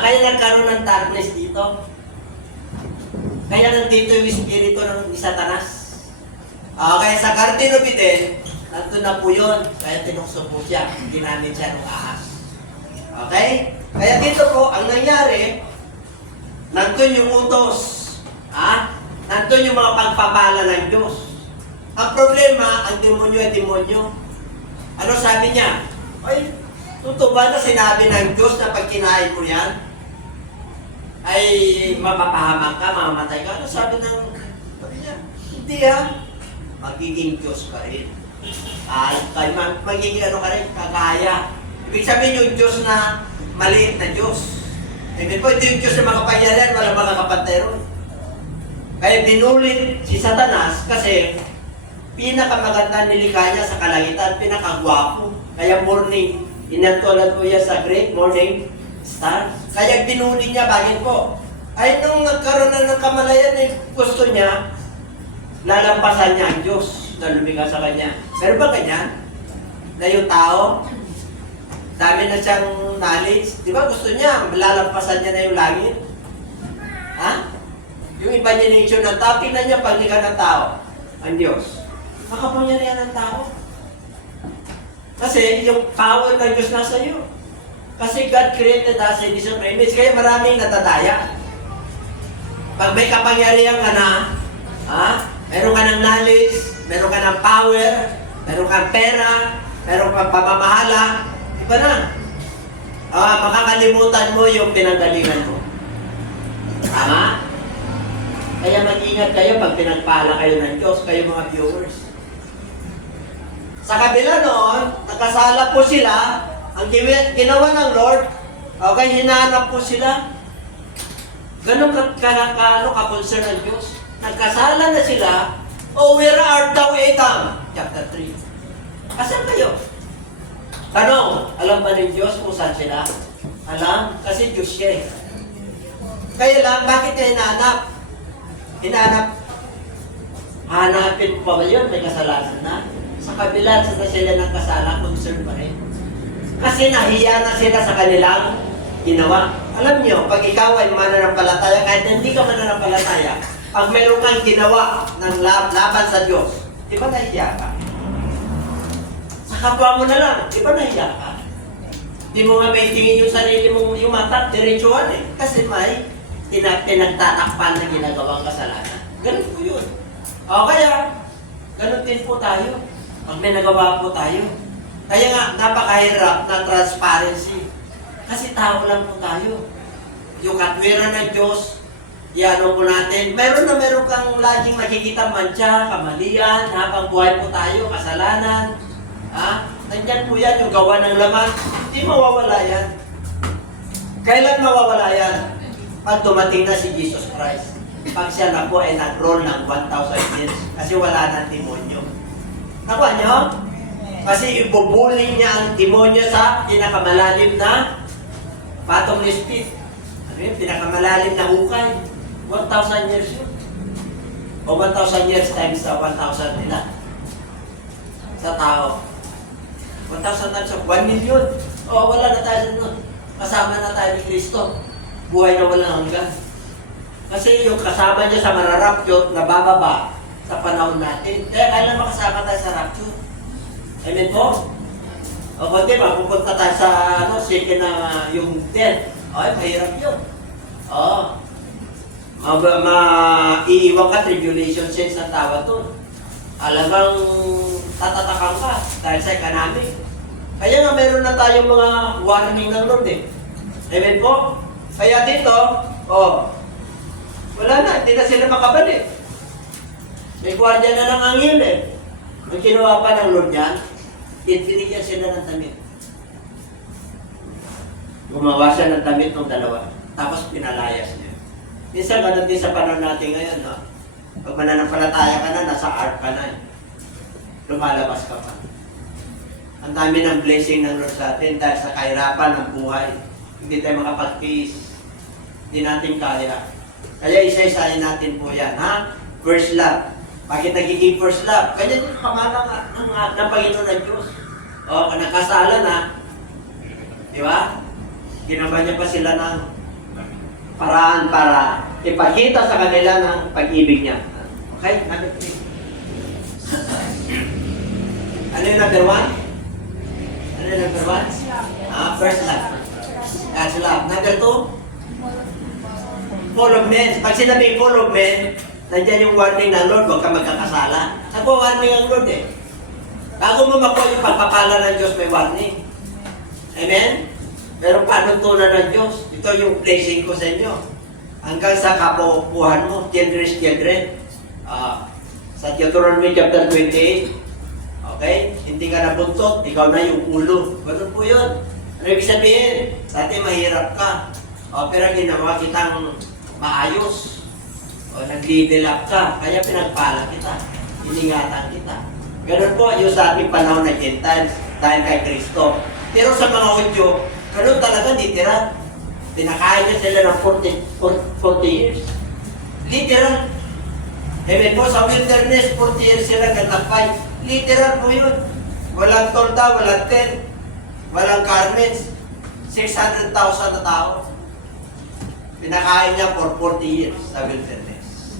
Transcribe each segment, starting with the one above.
Kaya nagkaroon ng darkness dito. Kaya nandito yung espiritu ng Satanas. Kaya sa Garden of Eden, nandun na po yun. Kaya tinukso po siya. Ginamit siya ng ahas. Okay? Kaya dito po, ang nangyari, nandun yung utos. Nandun yung mga pagpapala ng Diyos. Ang problema, ang demonyo ay demonyo. Ano sabi niya? Ay, totoo ba na sinabi ng Diyos na pag kinain mo yan, ay mapapahamak ka, mamamatay ka? Ano sabi niya? Hindi magiging Diyos ka rin. Magiging ano ka rin, kagaya. Ibig sabihin yung Diyos na maliit na Diyos. Ibig po, hindi yung Diyos na makapangyarihan, wala makakapantay ron. Kaya binulit si Satanas kasi pinakamaganda nilikha niya sa kalangitan, pinakagwapo. Kaya morning, inatulad po yan sa great morning star. Kaya binuli niya, bakit po? Ay, nung nagkaroon na ng kamalayan, gusto niya, lalampasan niya ang Diyos na lumiga sa kanya. Pero ba ganyan? Na yung tao, dami na siyang knowledge. Di ba gusto niya, lalampasan niya na yung langit? Yung imagination ng tao, tingnan niya paglikha ng tao, ang Diyos. Makapangyarihan ng tao. Kasi yung power ng Diyos nasa iyo. Kasi God created us in His own image. Kaya maraming natadaya. Pag may kapangyarihan ka na, meron ka ng knowledge, meron ka ng power, meron kang pera, meron kang pamamahala, iba na. Makakalimutan mo yung pinanggalingan mo. Tama? Kaya mag-ingat kayo pag pinagpala kayo ng Diyos, kayo mga viewers. Sa kabila noon, nakasala po sila, ang ginawa ng Lord, okay, hinahanap po sila. Ganun ka-concern ng Diyos. Nagkasala na sila, where art thou, Adam? Chapter 3. Asan kayo? Tanong, alam ba ng Diyos kung saan sila? Alam, kasi Diyos siya. Kaya lang, bakit niya hinahanap? Hanapin pa ba yun? May kasalanan na. Sa kabila sa sila ng kasala, concern pa rin. Kasi nahiya na sila sa kanilang ginawa. Alam nyo, pag ikaw ay mananampalataya, kahit hindi ka mananampalataya, pag mayroon kang ginawa ng laban sa Diyos, di ba nahiya ka? Sa kapwa mo na lang, di ba nahiya ka? Di mo nga may tingin yung sarili mong yung mata, diretsuhan Kasi may pinagtatakpan na ginagawang kasalanan. Ganun po yun. Kaya, ganun din po tayo. Pag may nagawa po tayo. Kaya nga, napakahirap na transparency. Kasi tao lang po tayo. Yung katwiran ng Diyos, iano po natin. Meron kang laging makikita mantsa, kamalian, habang buhay po tayo, kasalanan. Nandyan po yan, yung gawa ng laman. Hindi mawawala yan. Kailan mawawala yan? Pag dumating na si Jesus Christ, pag siya na po ay nag-roll ng 1,000 years, kasi wala nang demonyo. Nakuha niyo? Kasi ibubuli niya ang demonyo sa pinakamalalim na bottomless pit. Ano yun? Pinakamalalim na hukay. 1,000 years yun. O 1,000 years times sa 1,000 nila. Sa tao. 1,000 times sa 1 million. Wala na tayo nun. Kasama na tayo ni Kristo. Buhay na walang hanggan. Kasi yung kasama niya sa mararapture, nabababa sa panahon natin. Kaya kailan makasama tayo sa rapture? Amen po? O kundi, mapupunta tayo sa second na yung death. Mahirap yun. Iiwan ka, tribulation sense ang tawag doon. Alamang tatatakan ka dahil sa economic. Kaya nga meron na tayong mga warning ng Lord Amen po? Kaya dito, wala na, hindi na sila makabalik. May gwardiya na lang ang yun Ang kinuha pa ng Lord niyan, binigyan sila ng damit. Gumawa siya ng damit ng dalawa, tapos pinalayas niya. Minsan, ganun din sa panahon natin ngayon, Pag mananampalataya ka na, nasa art ka na lumalabas ka pa. Ang dami ng blessing ng Lord sa atin dahil sa kahirapan ng buhay. Hindi tayo makapag-peace. Hindi natin kaya. Kaya isa-isahin natin po yan, First love. Bakit nagiging first love? Kanya yung kamala ng Panginoon ng Diyos. Nakasala na. Di ba? Ginawa niya pa sila ng paraan para ipakita sa kanila ng pag-ibig niya. Okay? Number 3. Ano yung number 1? Ano yung number 1? First love. God's love. Number 2? Full of men. Pag sinabing full of men, nandiyan yung warning ng Lord, huwag ka magkakasala. Nagpo-warning ang Lord eh. Bago mo makuha yung pagpapala ng Diyos, may warning. Amen? Pero panuntunan ng Diyos, ito yung blessing ko sa inyo. Hanggang sa kapupuhan mo, children. Sa Deuteronomy chapter 28, okay? Hindi ka nabuntot, ikaw na yung ulo. Ganun po yun. Ano ibig sabihin? Dati mahirap ka. Pero ginawa kitang maayos. Nag-level up ka. Kaya pinagpala kita. Iningatan kita. Ganun po yung sa ating panahon na Gentiles dahil kay Kristo. Pero sa mga Hudyo, ganun talaga literal. Pinakain niya sila ng 40 years. Literal. Amen po, sa wilderness, 40 years sila nagtapay. Literal po yun. Walang tolda, walang tent, walang garments. 600,000 na tao. Pinakain niya for 40 years sa wilderness.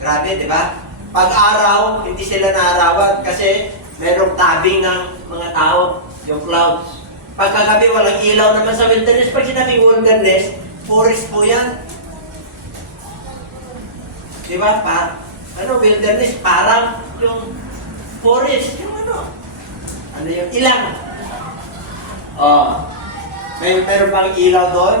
Grabe, di ba? Pag-araw, hindi sila naarawan kasi merong tabing ng mga tao, yung clouds. Pagkagabi, walang ilaw naman sa wilderness. Pag sinabing wilderness, forest po yan. Di ba? Wilderness, parang yung forest. Yung ano yung ilang. Meron bang ilaw doon?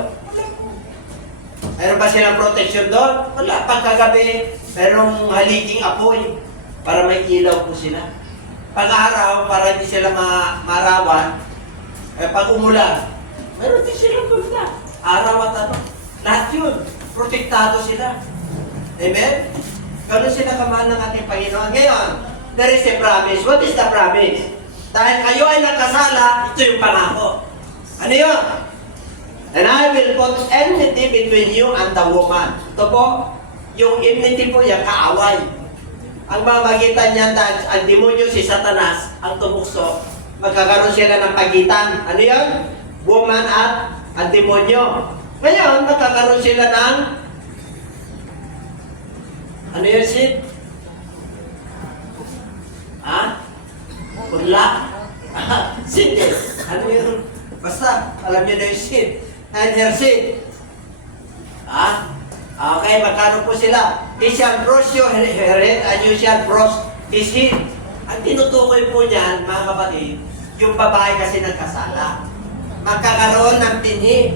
Meron ba silang protection doon? Wala. Pagkagabi, merong haliking apoy para may ilaw po sila. Pag-araw, para hindi sila marawan, pag umulan, meron din silang tulda. Araw at lahat yun. Protektado sila. Amen? Ganun sila kamahal ng ating Panginoon. Ngayon, there is a promise. What is the promise? Dahil kayo ay nagkasala, ito yung pangako. Ano yun? And I will put enmity between you and the woman. Ito po, yung enmity po, yung kaaway. Ang mamagitan niyan dahil ang demonyo si Satanas, ang tumukso, magkakaroon sila ng pagitan. Ano yun? Woman at ang demonyo. Ngayon, magkakaroon sila ng ano yun, Sid? Punla? Sid eh. Ano yun? Basta, alam niyo na yung Sid. And her Sid. Okay, magkano po sila? He shall bruise your head and you shall bruise his head. Ang tinutukoy po niyan, mga kapatid, yung babae kasi nagkasala. Magkakaroon ng binhi.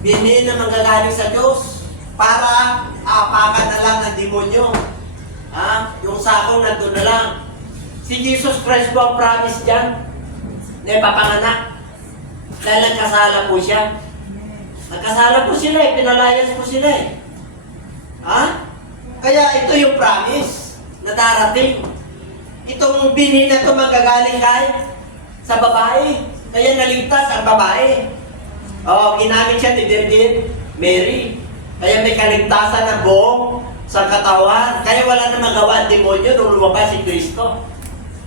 Binhi na manggagaling sa Diyos para apakan na lang ng demonyo. Yung sakong nandun na lang. Si Jesus Christ po ang promise dyan na ipapanganak. Dahil nagkasala po siya. Nagkasala po sila eh, pinalayas po sila eh. Kaya ito yung promise na darating. Itong binhi na ito magagaling kahit sa babae. Kaya naligtas ang babae. Ginamit siya ni Virgin Mary. Kaya may kaligtasan ng buong sa katawan. Kaya wala na magawa ang demonyo nung lumabas si Kristo.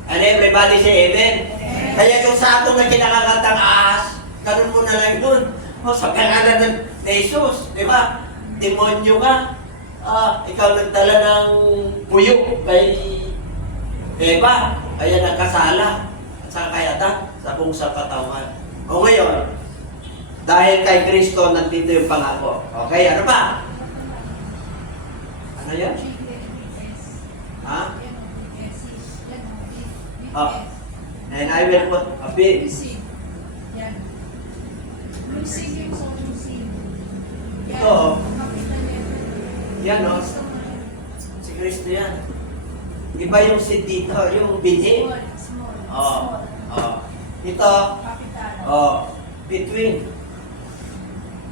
And everybody say amen. Kaya yung sakong na kinakakatang ahas, ganun mo na lang dun. Sa pangalan ng Jesus, di ba? Demonyo ka. Ikaw nagdala ng buyok kay Eva. Kaya nagkasala. At saka kay Adan sa buong sa katawan. O ngayon, dahil kay Kristo, nandito yung pangako. Okay, ano ba? Ano yan? And I will put a bit. Ito, yan o. Si Kristo yan. Iba yung seed dito, yung binhi. Ito, between.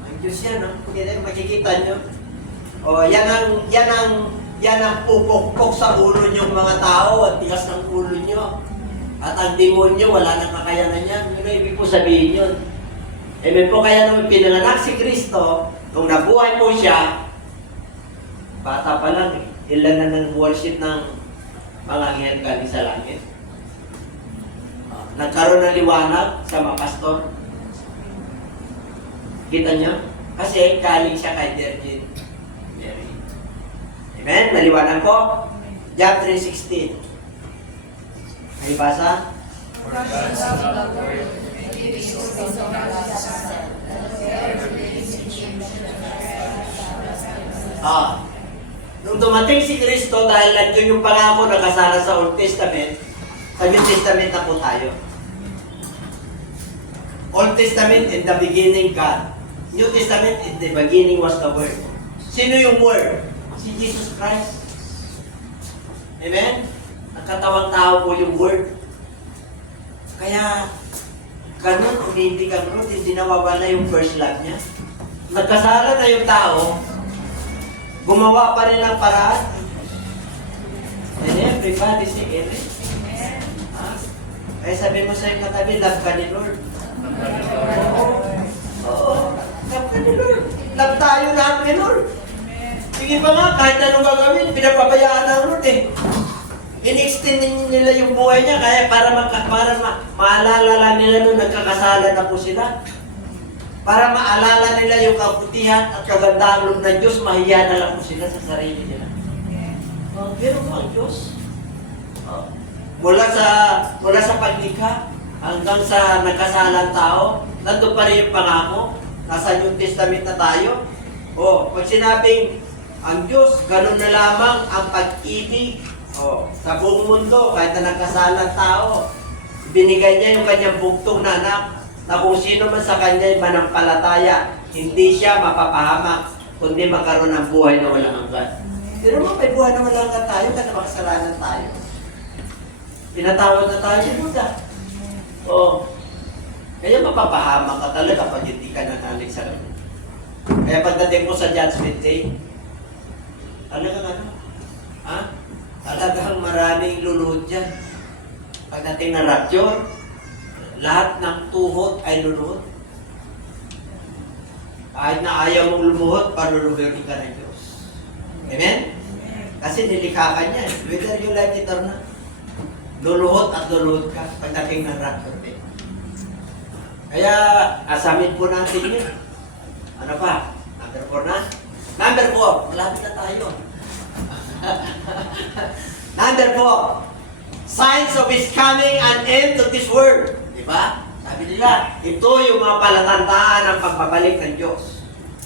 Ang Diyos yan, no? Makikita nyo. Yan ang pupukpok sa ulo nyo mga tao at tigas ng ulo nyo. At ang demonyo, wala nang kakayanan yan. Yun ang ibig po sabihin yun. Amen po, kaya nung pinanganak si Kristo, nung nabuhay po siya, bata pa lang, ilan na ng worship ng mga anghel galing sa langit. Nagkaroon ng liwanag sa mga pastor. Kita niyo? Kasi galing siya kay Virgin Mary. Amen? Maliwanag po? John 3:16. May basa? Nung dumating si Kristo, dahil nandiyon yung pangako na kasala sa Old Testament, sa New Testament na po tayo. Old Testament, in the beginning, God. New Testament, in the beginning was the Word. Sino yung Word? Si Jesus Christ. Amen? Nagkatawang tao po yung Word. Kaya, ganun, hindi ganun, hindi nawawala yung first love niya. Nagkasala na yung tao, gumawa pa rin ng paraan. And everybody say amen. Kaya sabi mo sa iyong katabi, love ka ni Lord. Oo. Love ka ni Lord. Love tayo lahat ni Lord. Sige pa nga, kahit anong gagawin, pinapabayaan ng Lord eh. In-extend nila yung buhay niya, kaya para maalala lang nila nung nagkakasala na po sila. Para maalala nila yung kabutihan at kagandahan ng Diyos, mahiya na lang po sila sa sarili nila. Pero po ang Diyos. Mula sa paglikha hanggang sa nagkasalang tao, nandun pa rin yung pangako. Nasa New Testament na tayo. Pag sinabing ang Diyos, ganun na lamang ang pag-ibig sa buong mundo, kahit na nagkasalang tao. Binigay niya yung kanyang bugtong na anak, na kung sino man sa kanya ay manampalataya, hindi siya mapapahamak, kundi magkaroon ng buhay na walang hanggan. Pero may buhay na walang hanggan tayo, kasi makasalanan tayo. Pinatawad na tayo ni Buddha. Kaya mapapahamak ka talaga pag hindi ka nanalig sa Lord. Kaya pagdating mo sa Judgment Day, talagang maraming luluhod dyan. Pagdating na rapture, lahat ng tuhod ay luluhod. Kahit na ayaw mong lumuhod, paluluhod ka ng Diyos. Amen? Kasi nilikha ka niya. Whether you like it or not. Luluhod at luluhod ka pagdating ng rapture day. Kaya, asamin po natin yun. Ano pa? Number 4 na? Number 4. Malapit na tayo. Number 4. Signs of His coming and end to this world. Diba? Sabi nila, ito yung mga palatandaan ng pagbabalik ng Diyos.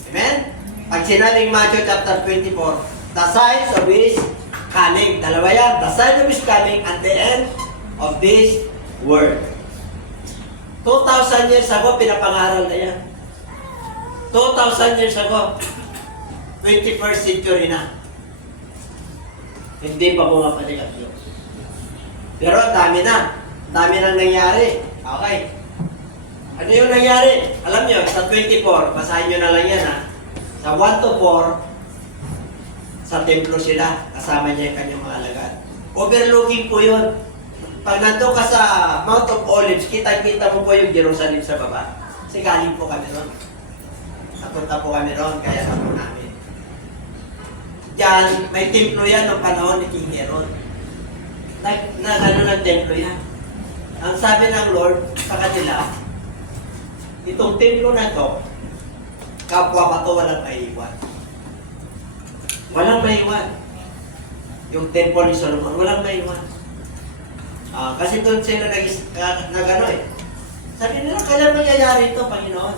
Amen? Pag sinabing Matthew chapter 24, the signs of His coming. Dalawa yan. The signs of His coming and the end of this world. 2,000 years ago, pinapangaral na yan. 2,000 years ago, 21st century na. Hindi pa bumabalik ang Diyos. Pero dami na. Dami nang nangyari. Okay. Ano yung nangyari? Alam nyo, sa 24, basahin nyo na lang yan ha. Sa 1 to 4, sa templo sila, kasama niya yung kanyang mga alagad. Overlooking po yun. Pag nandun ka sa Mount of Olives, kita-kita mo po yung Jerusalem sa baba. Kasi galing po kami ron. Napunta po kami ron, kaya na po namin. Diyan, may templo yan ng panahon ni King Herod. Ng templo yan. Ang sabi ng Lord sa kanila, itong templo na to, kapwa ba to walang maiiwan? Walang maiiwan. Yung temple ni Solomon, walang maiiwan. Kasi doon sila nag-ano eh. Sabi nila, kailan mangyayari ito, Panginoon?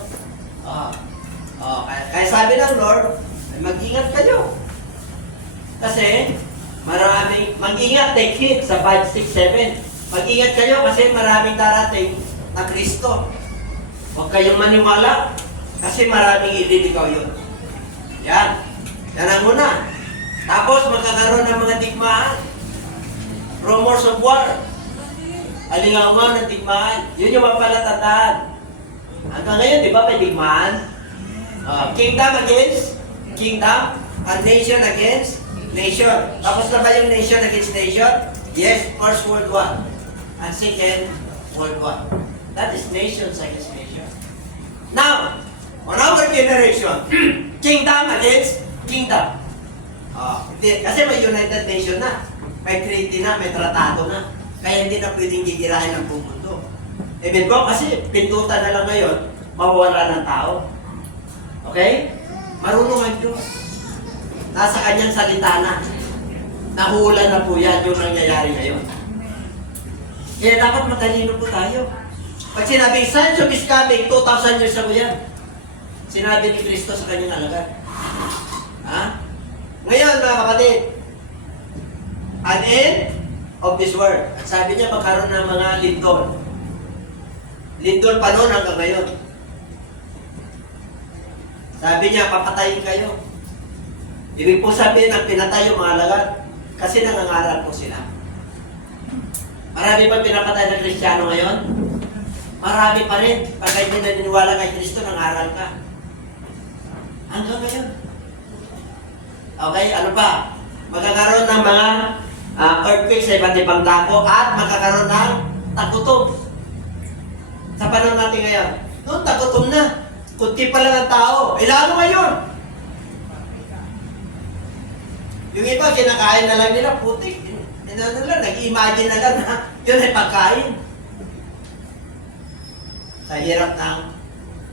Kaya sabi ng Lord, mag-ingat kayo. Kasi, mag-ingat, take heed sa 5, 6, 7. Mag-ingat kayo kasi maraming darating na Kristo. Huwag kayong maniwala kasi maraming ililigaw yun. Yan. Yan ang una. Tapos magkakaroon ng mga digmaan. Rumors of war. Alingaungan ng digmaan. Yun yung mapalatandaan. Hanggang ngayon, di ba may digmaan? Kingdom against kingdom. And nation against nation. Tapos na ba yung nation against nation? Yes, First World War. And Second World War. That is nations against nation. Now, on our generation, kingdom against kingdom. Kasi may United Nation na. May treaty na, may tratado na. Kaya hindi na pwedeng gigirahin ang buong mundo. Even ko, kasi pintutan na lang ngayon, mawawala ng tao. Okay? Marunong ang Diyos. Nasa kanyang salita na. Nahulan na po yan yung nangyayari ngayon. Kaya dapat matalino po tayo. Pag sinabing signs of His coming, 2,000 years ago yan. Sinabi ni Kristo sa kanyang alagad. Ha? Ngayon, mga kapatid, an end of this world. At sabi niya, magkaroon ng mga lindol. Lindol pa noon hanggang ngayon. Sabi niya, papatayin kayo. Ibig po sabihin, ang pinatay yung mga alagad, kasi nangangaral po sila. Marami pa pinapatay na Kristiyano ngayon? Marami pa rin. Pag hindi naniniwala kay Kristo, nangaral ka. Hanggang ngayon. Okay, ano pa? Magkakaroon ng mga earthquake sa iba't ibang dako at magkakaroon ng tagutom. Sa panahon natin ngayon, noon tagutom na. Kunti pa lang ang tao. Lalo ngayon. Yung iba, kinakain na lang nila, putik. Nag-imagine na lang na yun ay pagkain. Sa hirap ng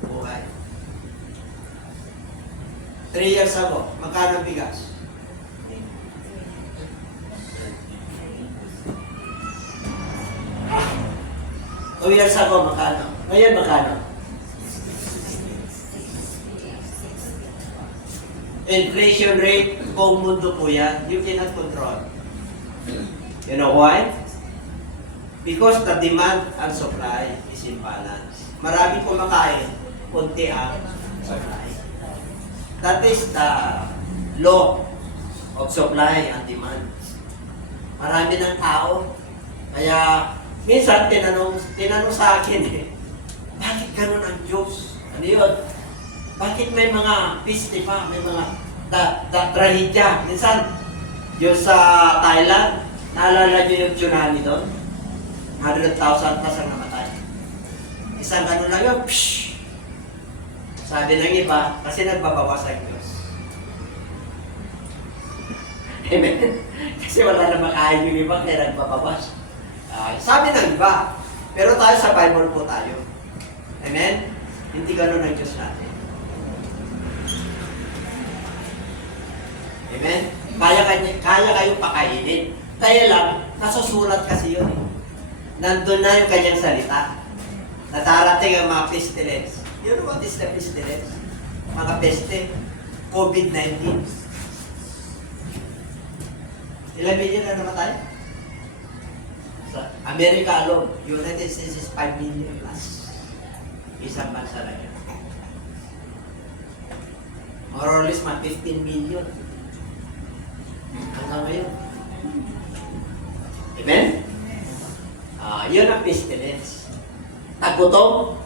buhay. 3 years ago, magkano bigas? Two years ago, magkano? Ngayon, magkano? Inflation rate, buong mundo po yan. You cannot control. You know why? Because the demand and supply is imbalance. Marami kumakain, kunti ang supply. That is the law of supply and demand. Marami ng tao. Kaya, minsan, tinanong sa akin bakit ganun ang Diyos? Ano yun? Bakit may mga piste pa, may mga trahedya? Minsan, yung sa Thailand, naalala niyo yung tsunami doon? 100,000 plus ang namatay. Isang ganun lang yun, pshh! Sabi ng iba, kasi nagbabawas ang Diyos. Amen? Kasi wala na makain yung iba, kaya nagbabawas. Sabi ng iba, pero tayo sa Bible po tayo. Amen? Hindi ganun ang Diyos natin. Amen? Kaya kayong pakainin. Kaya lang, nasusulat kasi yun eh. Nandun na yung kanyang salita. Natarating ang mga pestilence. You know what is the pestilence? Mga peste. COVID-19. Ilan million na namatay? Sa America alone, United States is 5 million plus. Isang bansa lang yan. More or less, 15 million. Hanggang ngayon. Amen? Yun ang pestilence. Tagutom,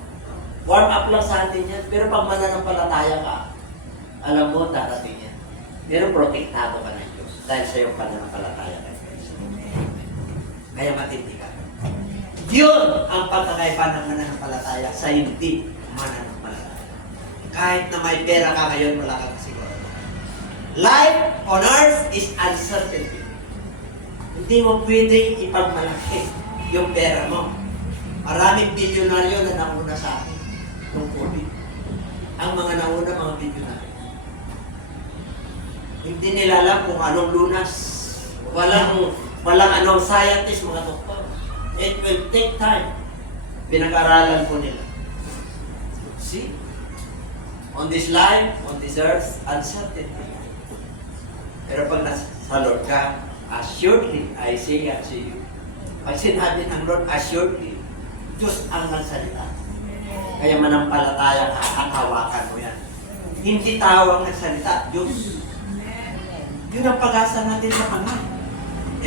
warm up lang sa atin yan. Pero pag mananampalataya ka, alam mo, darating yan. Pero protektado ka ng Diyos dahil sa iyong pananampalataya kay Kristo. Kaya matindi ka. Yun ang pagkakaiba ng mananampalataya sa hindi mananampalataya. Kahit na may pera ka ngayon, wala kang siguro. Life on earth is uncertainty. Hindi mo pwedeng ipagmalaki yung pera mo. Maraming bilyonaryo na nauna sa akin nung COVID. Ang mga nauna, mga bilyonaryo. Hindi nila alam kung anong lunas. Walang anong scientist, mga doktor. It will take time. Pinag-aralan po nila. See? On this life, on this earth, uncertainty. Pero pag nasa Lord ka, assuredly, I say unto you. Pag sinabi ng Lord, assuredly, Diyos ang nagsalita. Kaya manampalataya ka at hawakan mo yan. Hindi tao ang nagsalita, Diyos. Yun ang pag-asa natin sa Panginoon.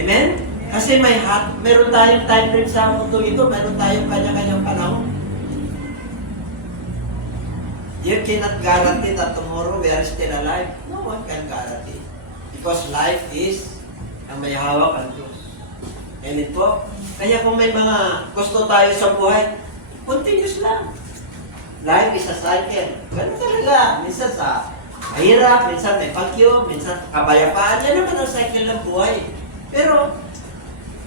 Amen? Kasi meron tayong time frame sa mundo ito, meron tayong kanya-kanyang panahon. You cannot guarantee that tomorrow we are still alive. No one can guarantee. Because life is ang may hawak ang Diyos. And ito, kaya kung may mga gusto tayo sa buhay, continuous lang. Life is a cycle. Ganun talaga. Minsan sa mahirap, minsan may pagyo, minsan kabayapaan. Yan naman ang cycle ng buhay. Pero,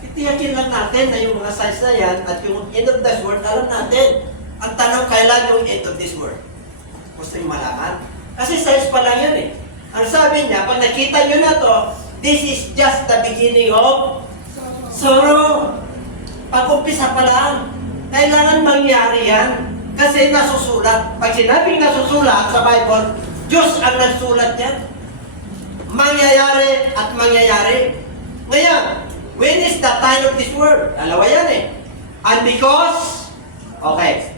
itiyakin lang natin na yung mga signs na yan at yung end of this world, alam natin. Ang tanong, kailan yung end of this world? Gusto nyo malaman? Kasi science pa lang yun eh. Ang sabi niya, pag nakita nyo na to, this is just the beginning of sorrow. Pag-umpisa pa lang. Kailangan mangyari yan. Kasi nasusulat. Pag sinabing nasusulat sa Bible, Diyos ang nagsulat yan. Mangyayari at mangyayari. Ngayon, when is the time of this world? Dalawa yan eh. And because, okay,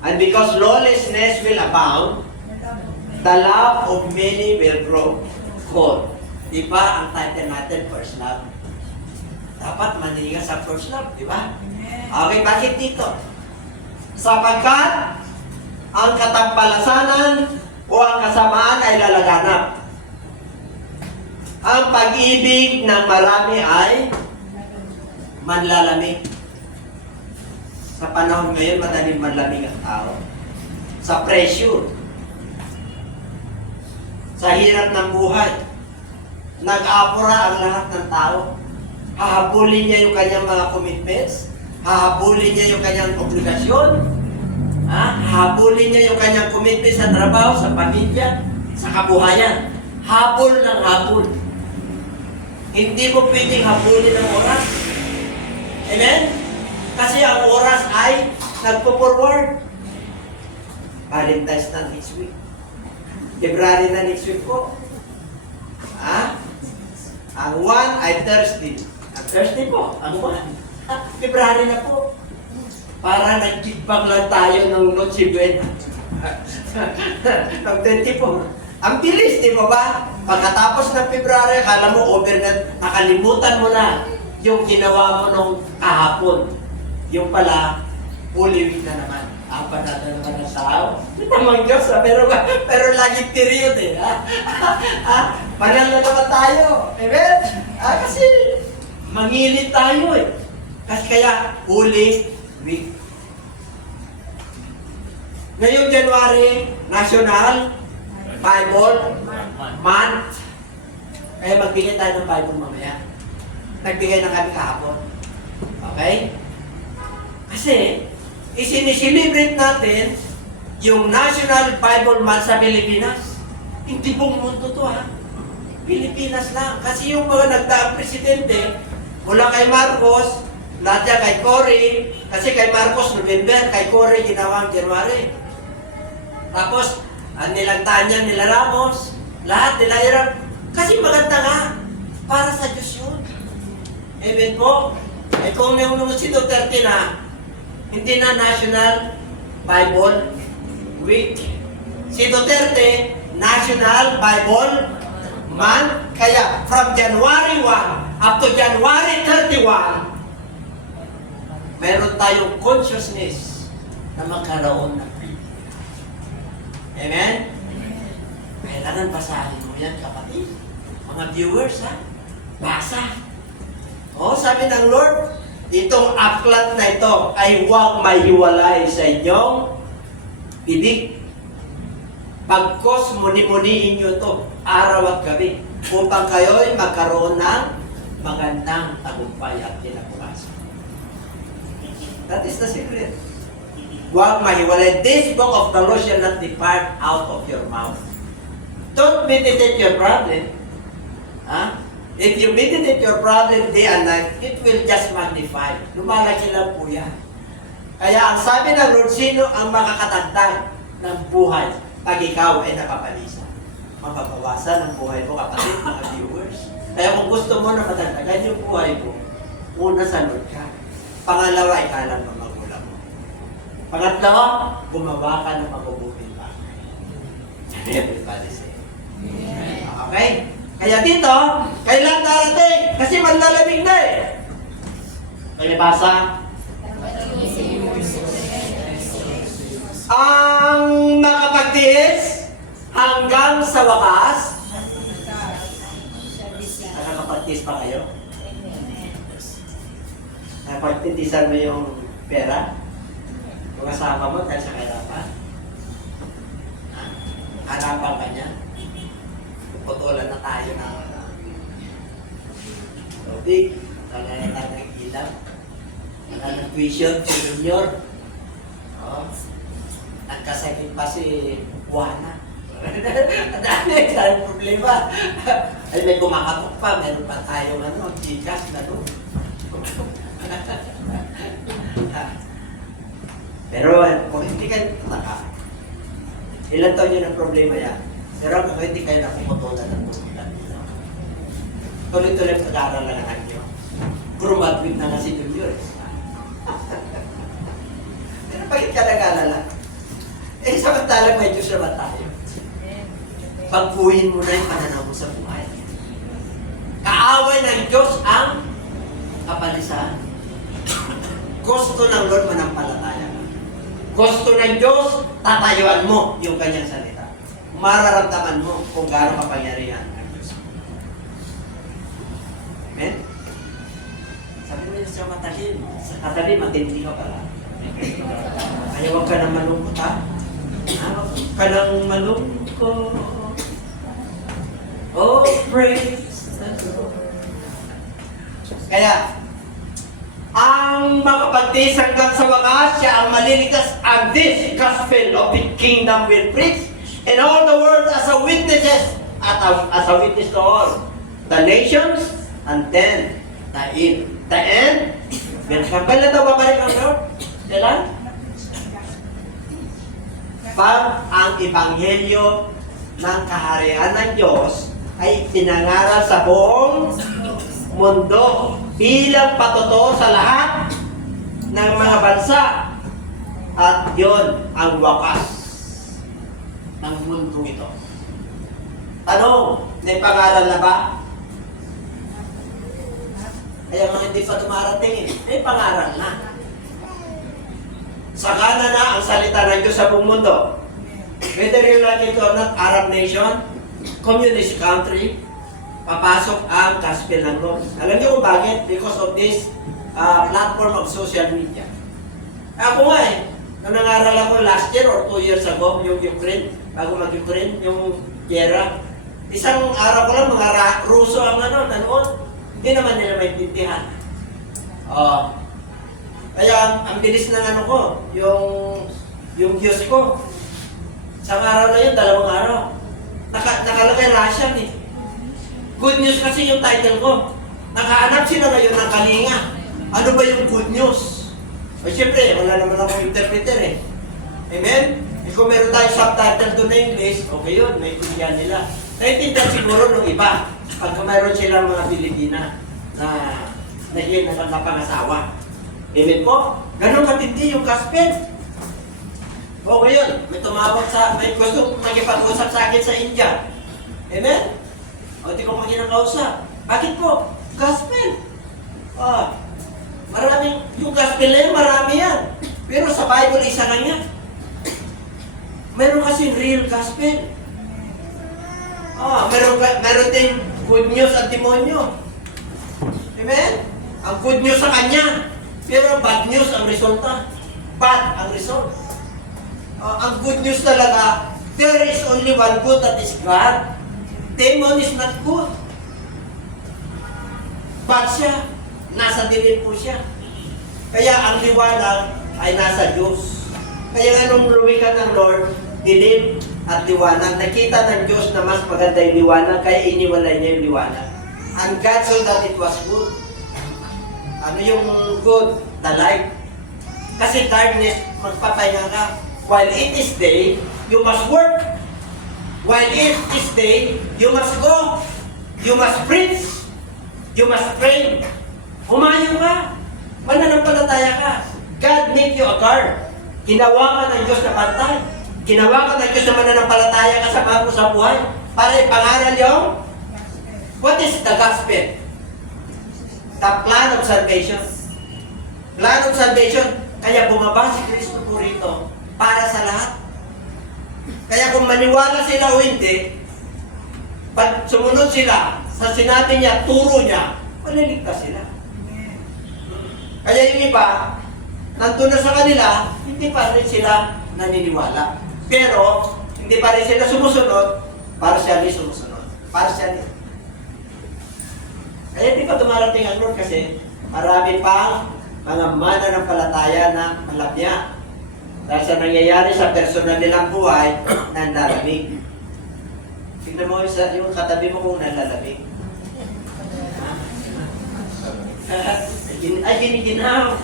and because lawlessness will abound, the love of many will grow cold. Diba ang title natin, first love? Dapat maniga sa first love, diba? Okay, bakit dito? Sapagkat ang katampalasanan o ang kasamaan ay lalaganap. Ang pag-ibig ng marami ay manlalamig. Sa panahon ngayon, madaling manlamig ang tao. Sa pressure. Sa hirap ng buhay. Nag-apura ang lahat ng tao. Hahabulin niya yung kanyang mga commitments. Hahabulin niya yung kanyang obligasyon. Hahabulin niya yung kanyang commitment sa trabaho, sa pamilya, sa kabuhayan. Habol ng habol. Hindi mo pwedeng habulin ang oras. Amen? Kasi ang oras ay nagpo-forward. Valentine's na next week. February na next week po. Ang 1 ay Thursday. Ang Thursday po, ang 1. February na po. Para nag-kickback lang tayo ng Noche Buena. Ng 24. Ang bilis, di ba ba? Pagkatapos ng February, akala mo over na, nakalimutan mo na yung ginawa mo nung kahapon. Yung pala, Holy Week na naman. Apat na naman ang tao. Tamang Diyos, pero laging period eh. Panal na naman tayo. Amen? Kasi mangilit tayo eh. Kasi kaya, Holy Week. Ngayong January, National Bible Month. Kaya magbigay tayo ng Bible mamaya. Nagbigay na kami kahapon. Okay? Kasi, isinisilibrate natin yung National Bible Month sa Pilipinas. Hindi buong mundo to ha. Pilipinas lang. Kasi yung mga nagdaang presidente, mula kay Marcos, Nadia kay Cory, kasi kay Marcos November, kay Cory ginawang January. Tapos, ang nilantaan niya nila Ramos, lahat nila Iraq. Kasi maganda nga, para sa Diyos yun. Amen po. Eh kung yung si Duterte na, hindi na National Bible Week. Si Duterte, National Bible Month. Kaya, from January 1 up to January 31, meron tayong consciousness na magkaroon ng Biblia. Amen? Kailangan basahin mo yan, kapatid. Mga viewers, ha? Basa. Sabi ng Lord, itong aklat na ito ay huwag mahiwalay sa inyong bibig. Pagkos muni-muniin nyo ito, araw at gabi, upang kayo'y magkaroon ng magandang tagumpay at kinabukasan. That is the secret. Huwag mahiwalay. This book of the law shall not depart out of your mouth. Don't meditate your problem. If you meditate your problem day and night, it will just magnify. Lumalaki lang po yan. Kaya ang sabi ng Lord, sino ang makakatagdag ng buhay pag ikaw ay napapalisa? Mababawasan ang buhay mo, kapatid, mga viewers. Kaya kung gusto mo na matagdagan yung buhay mo, una sa Lord ka. Pangalawa, ikalang ng magulang mo. Pangatlo, gumawa ka ng mabubuting bagay. Everybody say. Okay? Kaya dito, kailan darating? Kasi manlalamig na eh. Kaya basa? Ang makapagtiis hanggang sa wakas. Nakakapagtiis pa kayo? Nakapagtitisan mo yung pera? Kung kasama mo dahil sa kahirapan? Harapan ka niya? Putulan na tayo ng tubig, kaya na tayo ng ilaw, kaya ng tuition, junior. Nagkasakit pa si Juana. Dahil problema. Ay, may kumakatok pa, meron pa tayong Gcash, Pero kung hindi kayo tumaka, ilan taon yun ang problema yan? Pero kung hindi kayo nakukutulan ng tulitan, tuloy-tuloy pag-aaral lang ang nyo. Graduate na nga si Junior. Pero bakit ka nag-alala? Eh, samantalang may Diyos naman tayo. Pagpuhin mo na yung pananaw mo sa buhay. Kaaway ng Diyos ang kapalisan. Gusto ng Lord manampalataya ka. Gusto ng Diyos, tatayuan mo yung kanyang salita. Mararamdaman mo kung gaano kapangyarihan ang Diyos. Amen? Sabi mo yun siya matalim. Sa katalim, matindi ka pala. Kaya huwag ka nang malungkot, ha? Huwag ka nang malungkot. Oh, praise the Lord. Kaya, ang makapagtis hanggang sa wakas, siya ang maliligtas, and this gospel of the kingdom will preach in all the world as a witnesses, as a witness to all the nations, and then the end. The end, kailan na daw babalik ang Lord? Kailan? Pag ang ebanghelyo ng kaharian ng Diyos ay pinangaral sa buong mundo bilang patotoo sa lahat ng mga bansa, at yon ang wakas ng mundo ito. Tanong, may pangaral na ba? Kaya mga hindi pa dumarating, may pangaral na. Sakana na ang salita ng Diyos sa buong mundo. Whether you like it or not, Arab nation, communist country, papasok ang gospel ng Lord. Alam niyo kung bakit? Because of this platform of social media. Ako nga nung nangaral ako last year or 2 years ago, yung Ukraine, bago mag-Ukraine, yung gera, isang araw ko lang, mga Ruso ang nanood. Hindi naman nila maintindihan. Kaya ang bilis ng ko, yung Diyos ko. Sa araw na yun, 2 araw. Nakalagay Russian eh. Good news kasi yung title ko. Nakahanap sila ngayon ng kalinga. Ano ba yung good news? O siyempre, wala naman akong interpreter eh. Amen? E kung meron tayong subtitle doon na English, okay yun, may kundihan nila. Naintindihan siguro nung iba, pagka mayroon silang mga Pilipina na napangasawa. Amen po? Ganun katindi yung gospel. O ngayon, may gusto magipag-usap sa akin sa India. Amen? O di ko makinakausap. Bakit po? Gospel. Maraming, yung gospel na yan, marami yan. Pero sa Bible, isa lang yan. Meron kasi real gospel. Meron din good news at demonyo. Amen? Ang good news sa kanya. Pero bad news ang resulta. Bad ang result. Ang good news talaga, there is only one good, that is God. Demon is not good. Bad siya. Nasa dilim po siya. Kaya ang liwanag ay nasa Diyos. Kaya nga nung luwikan ng Lord, dilim at liwanag, nakita ng Diyos na mas maganda yung liwanag, kaya iniwalay niya yung liwanag. And God saw that it was good. Ano yung good? The light. Kasi darkness, magpapahinga ka. While it is day, you must work. While it is day, you must go. You must preach. You must pray. Humayo ka. Mananampalataya ka. God make you a guard. Ginawa ka ng Diyos na pantay. Ginawa ka ng Diyos na mananampalataya ka sa mga sa buhay para ipangaral yung what is the gospel? The plan of salvation. Plan of salvation. Kaya bumaba si Kristo po rito para sa lahat. Kaya kung maniwala sila o hindi, pag sumunod sila sa sinabi niya, turo niya, maliligtas sila. Kaya yung iba, nandun na sa kanila, hindi pa rin sila naniniwala. Pero, hindi pa rin sila sumusunod, para siya rin sumusunod. Para siya rin. Kaya hindi pa dumarating ang Lord kasi marami pang mga mananampalataya na malabya. Dahil sa nangyayari sa personal nilang buhay, nandaramig. Tignan mo yung katabi mo kung nalalamig. Ay, giniginaw.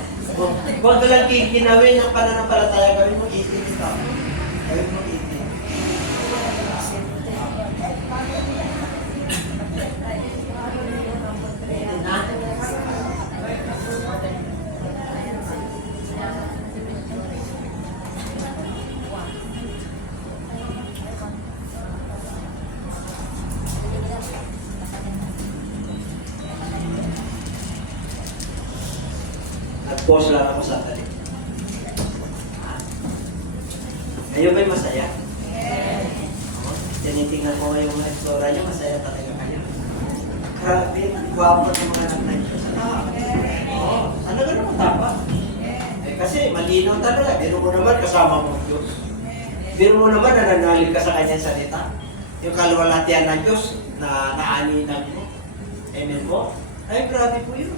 Huwag ka lang giginawin ang pananampalataya. Gawin mo itin ito. Gawin mo itin. Itin, ha? Nag-pause lang ako sa tali. Kayo ba'y masaya? Tinitingnan ko ngayong mga eksplora nyo, masaya talaga kayo. Grabe, guwapo ng mga anak na Diyos. Ano gano'n matapa? Kasi malinaw talaga. Biro mo naman kasama mo Diyos. Biro mo naman nananalig ka sa kanyang salita. Yung kaluwalhatian ng Diyos na naaninan mo. Amen po? Ay, grabe po yun.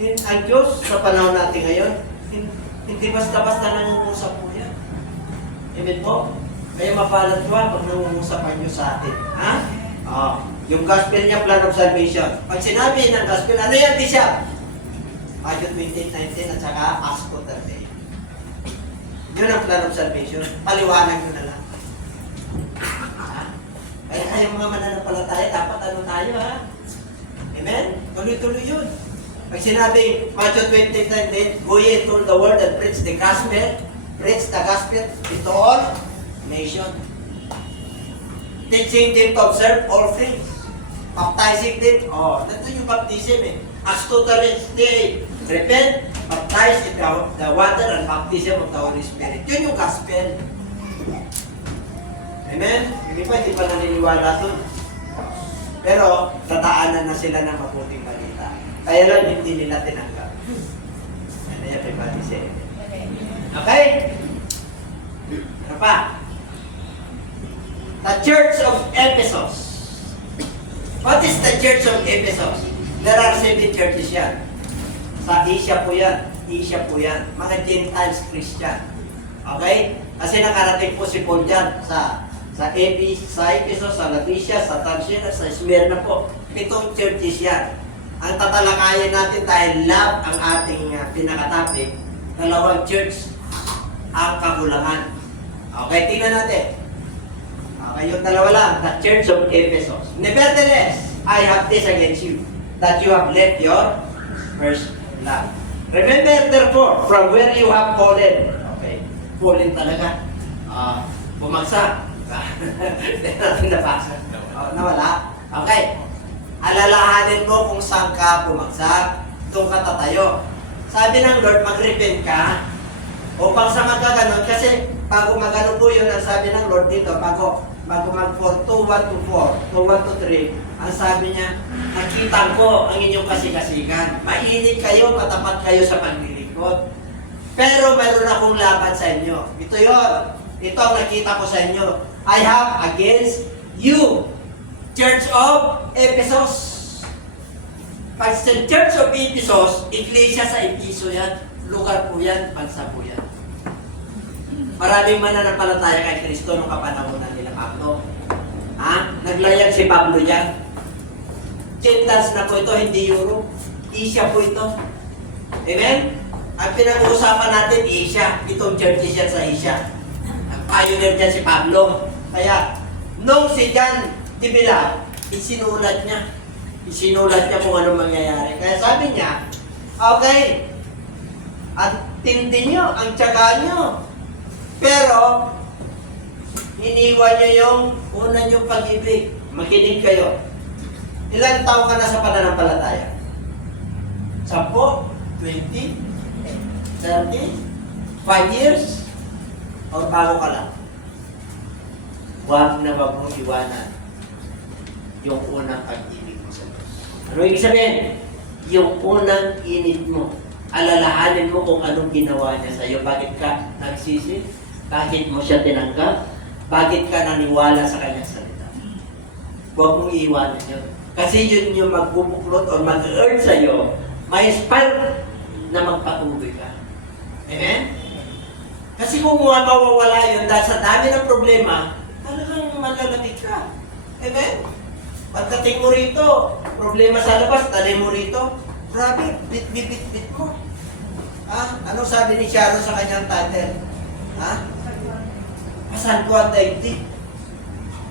Ang Diyos sa panahon natin ngayon, hindi basta-basta nangungusap po yan. Amen po? Kaya mapalad ko pag nangungusapan nyo sa atin. Ha? Yung gospel niya, plan of salvation. Pag sinabi ng gospel, ano yan, Bishop? Matthew 28:19 at saka Acts 2:38. Yun ang plan of salvation. Paliwanag ko na lang. Kaya kayong mga mananampalataya, dapat ano tayo, ha? Amen? Tuloy-tuloy yun. Pag sinabi, Matthew 20:10, go ye into the world and preach the gospel to all nations. Teaching them to observe all things. Baptizing them, ito yung baptism eh. Acts 2:38, repent, baptize in the water and baptism of the Holy Spirit. Yun yung gospel. Amen? Hindi pa naniniwala doon. Pero, tataanan na sila ng mabuting balita. Kaya lang, hindi nila tinanggap. Ano yan, everybody say? Okay? Ano pa? The Church of Ephesus. What is the Church of Ephesus? There are 7 churches yan. Sa Asia po yan. Asia po yan. Mga Gentiles Christian. Okay? Kasi nakarating po si Paul dyan sa Ephesus, sa Laodicea, sa Tarsina, sa Smyrna po. 7 churches yan. Ang tatalakayin natin dahil love ang ating pinaka-topic, 2 church ang kakulangan. Okay, tingnan natin. Okay, yung 2 lang, the Church of Ephesus. Nevertheless, I have this against you, that you have left your first love. Remember therefore, from where you have fallen. Okay, fallen talaga. Bumagsak. Hindi natin nabasa. Nawala. Okay. Alalahanin mo kung saan ka bumagsak. Doon ka tatayo. Sabi ng Lord, mag-repent ka. Upang sa magkaganon, kasi bago magano po yun, ang sabi ng Lord dito, bago mag-4, 2:1 to 4, 2:1 to 3, ang sabi niya, nakita ko ang inyong kasikasigan. Mainit kayo, matapat kayo sa paglilingkod. Pero mayroon akong laban sa inyo. Ito yun. Ito ang nakita ko sa inyo. I have against you, Church of Ephesus. Pag sa Church of Ephesus, iglesia sa Episo yan, lugar po yan, bansa po yan. Maraming mananampalataya kay Kristo nung kapanahonan nila Pablo. Naglayag si Pablo yan. Gentiles na po ito, hindi Europe. Asia po ito. Amen? Ang pinag-uusapan natin, Asia. Itong churches yan sa Asia. Ang pioneer dyan si Pablo. Kaya, nung si John Dibila, isinulat niya. Isinulat niya kung anong mangyayari. Kaya sabi niya, okay, ang tindi nyo, ang tiyaga nyo. Pero, iniwan nyo yung una nyong pag-ibig. Makinig kayo. Ilang taon ka na sa pananampalataya? 10? 20? 30? 5 years? O bago ka lang? Huwag na wag mong iwanan yung unang pag-ibig mo sa Diyos. Ano ibig sabihin? Yung unang init mo. Alalahanin mo kung anong ginawa niya sa iyo. Bakit ka nagsisi? Bakit mo siya tinanggap? Bakit ka naniwala sa kanyang salita? Huwag mong iiwanan yun. Kasi yun yung magbubuklot o mag-earn sa iyo, may spark na magpatuloy ka. Amen? Kasi kung mawawala yun dahil sa dami ng problema, talagang magalamig ka. Amen? Pagdating mo rito, problema sa labas, talim mo rito, grabe, bit mo. Ano sabi ni Sharon sa kanyang tatay? Pasan ko ang daigdig.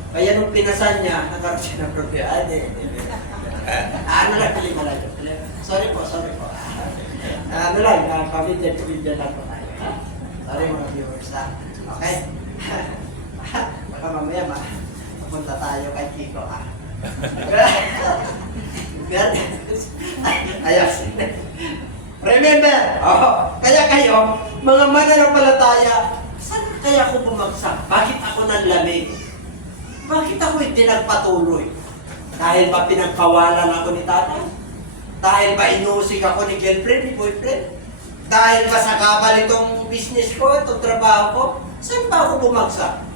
Kaya nung pinasan niya, nagkaroon siya ng problema. Ano lang, sorry po. Ano lang, pamilya lang po tayo. Sorry mga viewers, Okay? Baka mamaya mapunta tayo kay Kiko, Ayos. Remember, kaya kayo, mga mananampalataya, saan kaya ako bumagsak? Bakit ako nanlamig? Bakit ako hindi nagpatuloy? Dahil ba pinagkawalan ako ni tatay? Dahil ba inusig ako ni girlfriend, ni boyfriend? Dahil ba sa kabal itong business ko, itong trabaho ko? Saan ba ako bumagsak?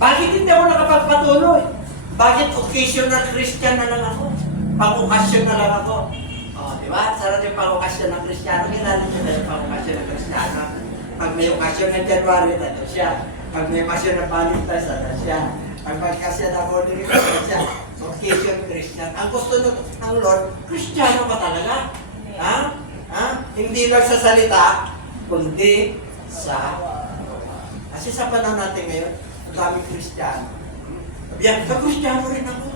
Bakit hindi ako nakapagpatuloy? Bakit occasional Christian na lang ako? Pang-okasyon na lang ako? Di ba? Sarap yung pang-okasyon ng Kristiyano. Kilala niyo na yung pang-okasyon ng Kristiyano. Pag may okasyon ng January, ano siya. Pag may okasyon ng Valentine's, ano siya. Pag may okasyon ng Holy Week, ano siya. Occasion Christian. Ang gusto ng Lord, Kristiyano ka talaga. Hindi lang sa salita, kundi sa... Kasi sa panahon natin ngayon, ang daming Kristiyano. Sabihan, Kristiyano rin ako.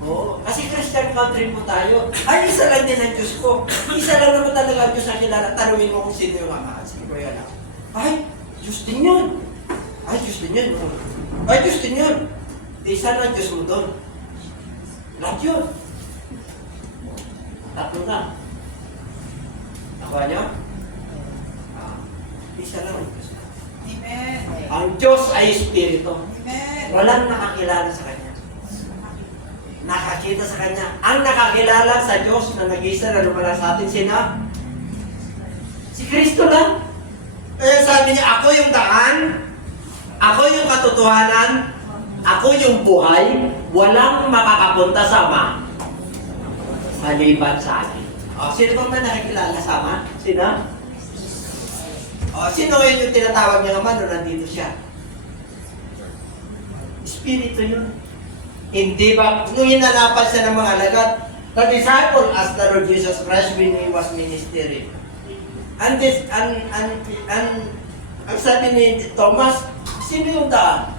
Oo, kasi Christian country po tayo. Ay, isa lang din ang Diyos ko. Isa lang naman talaga ang Diyos ang kilala. Tanungin mo kung sino yung ama. Sige ko yan. Ay, Diyos din yun. Ay, Diyos din yun. Ay, Diyos din yun. Isa lang Diyos mo doon. Lahat yun. Tatlo na. Nakuha niyo? Isa lang ang Diyos. Amen. Ang Diyos ay Espiritu. Amen. Walang nakakilala sa Kanya. Nakakita sa Kanya. Ang nakakilala sa Diyos na nag-isa na lumala sa atin, sino? Si Kristo lang. Kaya sabi niya, ako yung daan, ako yung katotohanan, ako yung buhay, walang makakapunta sa Ama maliban sa akin. Sino ba man nakikilala sa Ama? Sino? Sino ngayon yung tinatawag niya Ama nung nandito siya? Espiritu yun. Hindi ba, nung hinanapan siya ng mga alagad, the disciple asked the Lord Jesus Christ when He was ministering. And ang sabi ni Thomas, sino yung daan?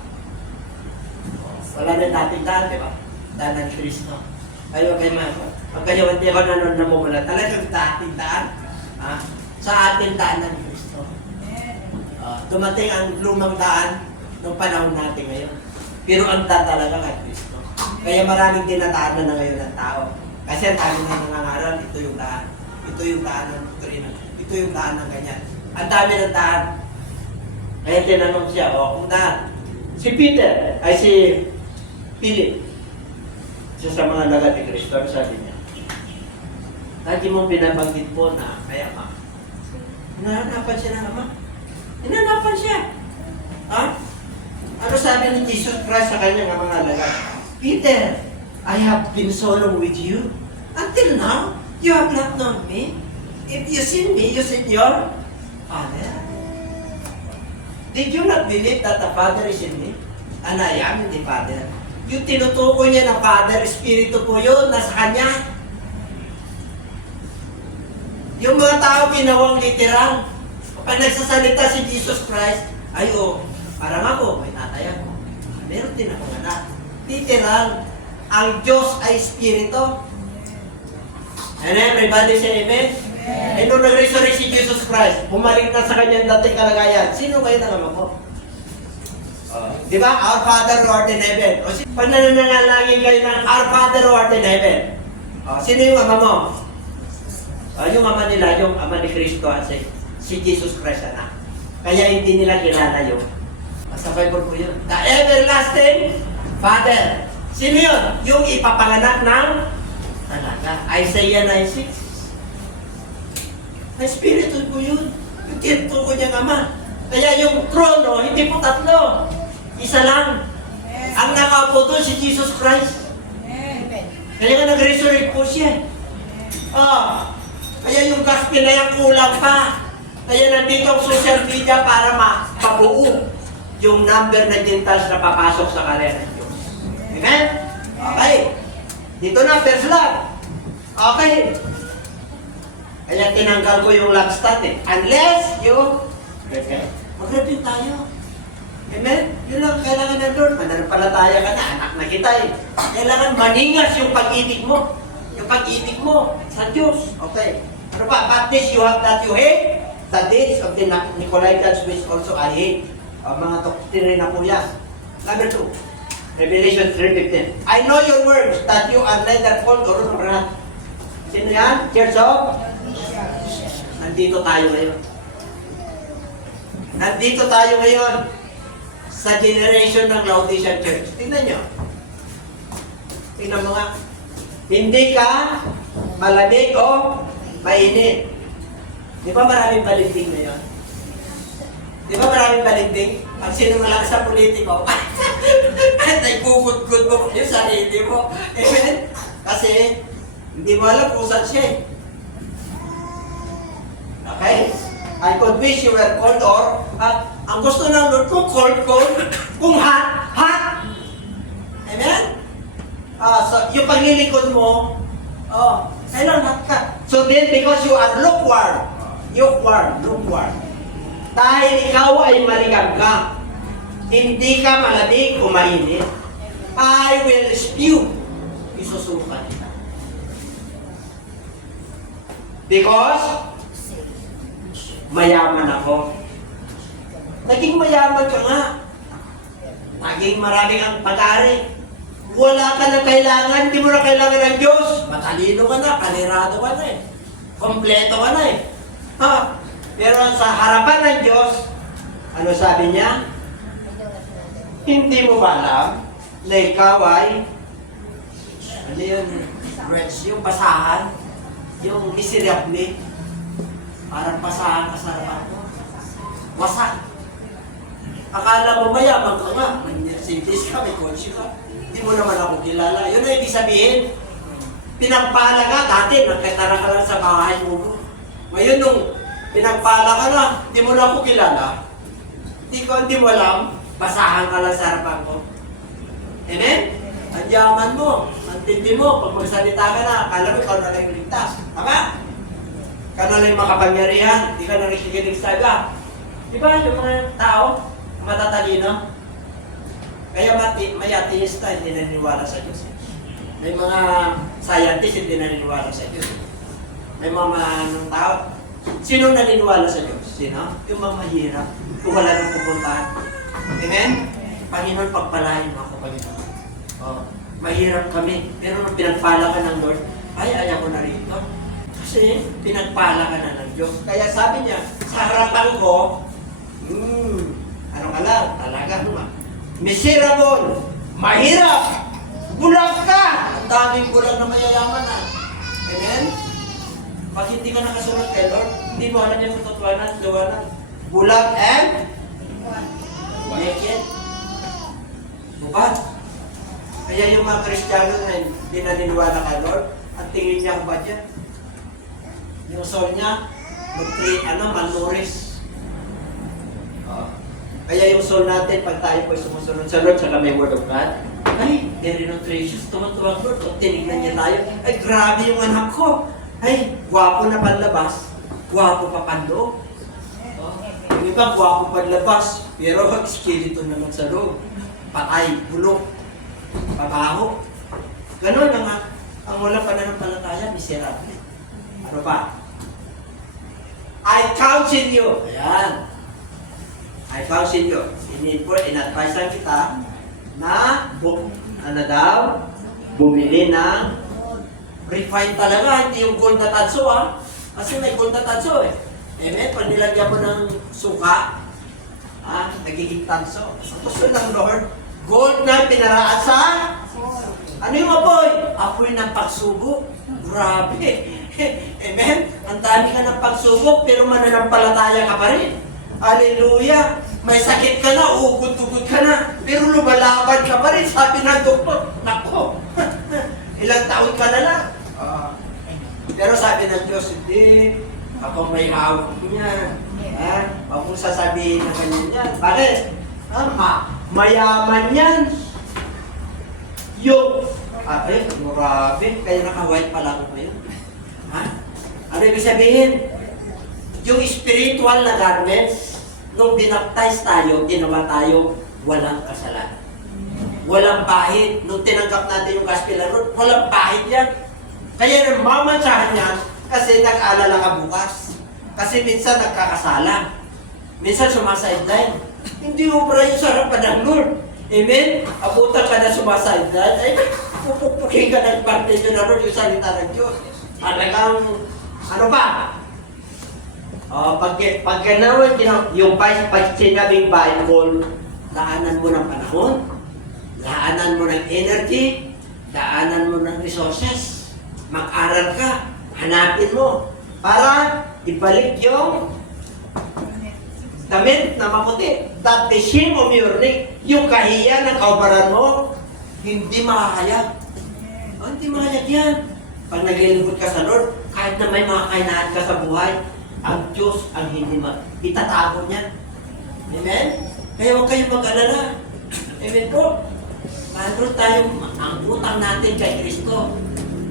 Wala na natin daan, di ba? Daan ng Kristo. Ayaw kayo pag kayo hindi ako namumula, talagang dating daan. Sa ating daan ng Kristo. Dumating ang lumang daan ng panahon natin ngayon. Pero ang daan talaga kay Kristo. Kaya maraming tinataanan na ngayon ng tao. Kasi ang dami na nangangaral, ito yung daan. Ito yung daan ng doktrina. Ito yung daan ng ganyan. Ang dami ng daan. Kaya tinanong siya, kung daan. Si Peter, ay si Philip. Isa sa mga lagat ni Kristo, sabi niya, lagi mong binabanggit po na kaya Ama. Hinahanapan siya ng Ama. Hinahanapan siya. Ano sabi ni Jesus Christ sa kanyang mga lagat? Peter, I have been so long with you. Until now, you have not known me. If you seen me, you seen your Father. Did you not believe that the Father is in me? And I am in the Father. Yung tinutukoy niya ng Father, Espiritu po yun, nasa Kanya. Yung mga tao ginawang literal. Kapag nagsasalita si Jesus Christ, parang ako, may tatay ako. Meron din akong anak. Literal, ang Diyos ay Espiritu. And everybody say Amen? Amen. And nung nag-resurrect si Jesus Christ, bumalik na sa kanyang dating kalagayan, sino kayo ng Ama ko? Di ba? Our Father who art in heaven. Pag nananalangin kayo ng Our Father who art in heaven, sino yung Ama mo? Yung Ama nila, yung Ama ni Kristo at si Jesus Christ anak. Kaya hindi nila kilala yun. Sa Bible po yun. The everlasting Father. Sino yun? Yung ipapanganak ng talaga. Isaiah 9:6. Ang Espiritu po yun. Yung tinutukoy niyang Ama. Kaya yung trono, hindi po tatlo. Isa lang. Amen. Ang nakaupo doon si Jesus Christ. Amen. Kaya nga nag-resurrect po siya. Kaya yung gospel na yan kulang pa. Kaya nandito ang social media para mapabuo yung number na Gentiles na papasok sa karera ng Diyos. Amen? Okay. Dito na, first love. Okay. Kaya tinanggal ko yung love stat eh. Unless you... Okay. Mag-repent tayo. Amen? Yun lang kailangan na doon. Mananampalataya ka na, anak na kita eh. Kailangan maningas yung pag-ibig mo. Yung pag-ibig mo sa Diyos. Okay. Ano pa? But this you have that you hate. The deeds of the Nicolaitans which also I hate. Mga doktrina na po yan. Number 2. Revelation 3:15. I know your words that you are neither cold or hot. Sino yan? Church of? Nandito tayo ngayon. Nandito tayo ngayon sa generation ng Laodicean Church. Tingnan nyo. Tingnan mo nga. Hindi ka malamig o mainit. Di ba maraming baligting ngayon? Di ba maraming baligting? Pag sinungalang sa politiko, nagbubudgod mo yung sarili mo. Amen? Kasi hindi mo alam kung saan siya eh. Okay? I could wish you were cold or hot. Ang gusto ng Lord kung cold, kung hot, hot. Amen? So, yung paglilingkod mo, kailan hot ka. So then, because you are lukewarm, dahil ikaw ay maligam ka, hindi ka malamig o mainit, I will spew. Isusuka kita. Because mayaman ako. Naging mayaman ka nga. Naging marami ang pag-ari. Wala ka na kailangan, hindi mo na kailangan ng Diyos. Matalino ka na, kalirado ka na eh. Kompleto ka na eh. Ha? Pero sa harapan ng Diyos, ano sabi niya? Hindi mo ba alam na ikaw ay, ano yun, yung basahan, yung miserable, parang basahan ka sa harapan mo. Wasak. Akala mo mayaman ka nga, may sintis ka, may kotse ka. Hindi mo naman ako kilala. Yun ang ibig sabihin. Pinagpala ka, dati nagkatara ka lang sa bahay mo. Ngayon nung pinagpala ka na, hindi mo na ako kilala. Hindi mo alam, basahan ka lang sa harapan ko. Amen? Ang yaman mo, ang tindi mo, pag magsalita ka na, akala mo ikaw na lang yung ligtas. Tama? Ikaw na lang yung makapangyarihan, hindi ka na nakikinig sa iba. Di ba yung mga tao, matatalino? Kaya may ateista, hindi naniniwala sa Diyos. May mga scientist, hindi naniniwala sa Diyos. May mga anong tao. Sino naniniwala sa Diyos? Sino? Yung mga mahirap. Kung wala nang pupuntahan. Amen? Panginoon, pagpalain mo ako, Panginoon. Mahirap kami. Pero nung pinagpala ka ng Lord, ayaw ko na rito. Kasi pinagpala ka na ng Diyos. Kaya sabi niya, sa harapan ko, ano ka lang, talaga naman. Miserable, mahirap, bulag ka. Ang daming bulag na mayayaman na. Amen? Pag hindi ka nakasunod kay Lord, hindi mo alam yung katotohanan, liwanag. Bulag and naked. Bukad. Kaya yung mga Kristiyano na hindi naniniwala kay Lord, ang tingin niya kung ba dyan? Yung soul niya, malnourished. Kaya yung soul natin, pag tayo po sumusunod sa Lord, saka may Word of God, ay, very nutritious, tumatuwag Lord, o tinignan niya tayo, ay, grabe yung anak ko, ay, gwapo na panlabas, gwapo pa panloob. Yung iba, gwapo panlabas, pero skeleton naman sa loob, patay, bulok, pabaho. Ganon ang walang pananampalataya, miserable. Ano pa? I counsel you. Ayan. I counsel you. In-advise kita na bumili ng refined talaga, hindi yung gold na tanso Kasi may gold na tanso eh. Amen? Pag nilagyan mo ng suka, nagiging tanso. So, gusto ng Lord, gold na pinaraan sa ano yung apoy? Apoy ng pagsubok. Grabe. Amen? Ang dami ka ng pagsubok, pero mananampalataya ka pa rin. Hallelujah! May sakit ka na, ugod-ugod ka na, pero lumalaban ka pa rin. Sabi ng doktor, nako, ilang taon ka na lang. Pero sabi ng Diyos, hindi, ako may hawak niya. Huwag mong sasabihin na ganyan yan. Bakit? Mayaman yan. Yung Ate, grabe. Kaya naka-white pala ako ngayon. Ha? Ano ibig sabihin? Yung spiritual na garments, nung binaptize tayo, ginawa tayo, walang kasalanan. Walang bahid. Nung tinanggap natin yung gospel na road, walang bahid yan. Kaya namamansahan yan kasi nag-aalala ka bukas. Kasi minsan nagkakasala. Minsan sumaside-line. Hindi ubra yung sarapan ng Lord. Amen? Abutan ka na sumaside-line. Ay, pupukin ka ng parte nyo na Lord yung salita ng Diyos. Talagang, ano ba? Pag ganawan, yung pag sinabing Bible, daanan mo ng panahon, daanan mo ng energy, daanan mo ng resources. Mag-aral ka, hanapin mo, para ibalik yung damit na maputi. That the shame of your neck, yung kahiya ng kaubaran mo, hindi makakaya. Hindi makakaya yan. Pag naglilingkod ka sa Lord, kahit na may mga kahinaan ka sa buhay, ang Diyos ang hindi itatago niyan. Amen? Kaya huwag kayong mag-alala. Amen po? Mayroon tayong, ang utang natin kay Kristo.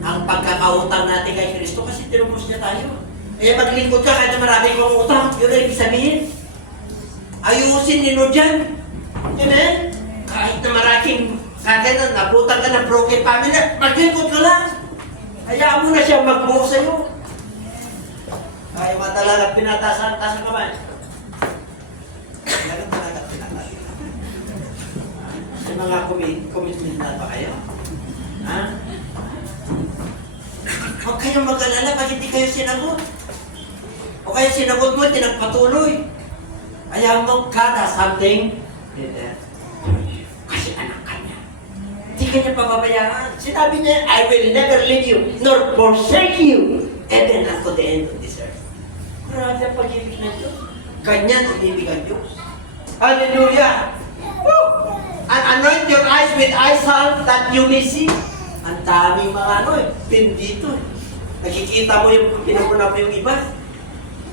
Ang pagkakautang natin kay Kristo kasi tinubos niya tayo. Kaya maglingkod ka kahit na marami kong utang, yun ay ibig sabihin. Ayusin ni Lord yan. Amen? Kahit na maraming kagaya na naputang ka ng broken family, maglingkod ka lang. Hayaan mo na siya magbuo sa'yo. Kaya matalagang pinatasan ka kamay. Talagang talagang pinatasan. May mga commitment na ba kayo? Ha? Huwag kayong mag-alala pag hindi kayo sinagot. O kaya sinagot mo, tinagpatuloy. Ayaw mo, God has something. Kasi anak ka niya. Hindi ka niya pababayaan. Sinabi niya, I will never leave you, nor forsake you, even unto the end of this earth. Grabe ang pag-ibig ng Diyos. Ganyan ang ibig ng Diyos. Hallelujah! Woo! And anoint your eyes with eye salve that you may see. Ang daming mga bendito. Nakikita mo yung pinapuna mo yung iba.